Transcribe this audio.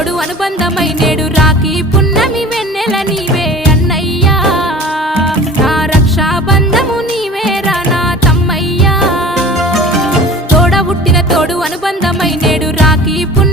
తోడు అనుబంధమై నేడు రాఖీ పున్నమి వెన్నెల నీవే అన్నయ్యా నా రక్షాబంధము నీవేరా నా తమ్మయ్యా తోడ పుట్టిన తోడు అనుబంధమై నేడు రాఖీ పున్నమి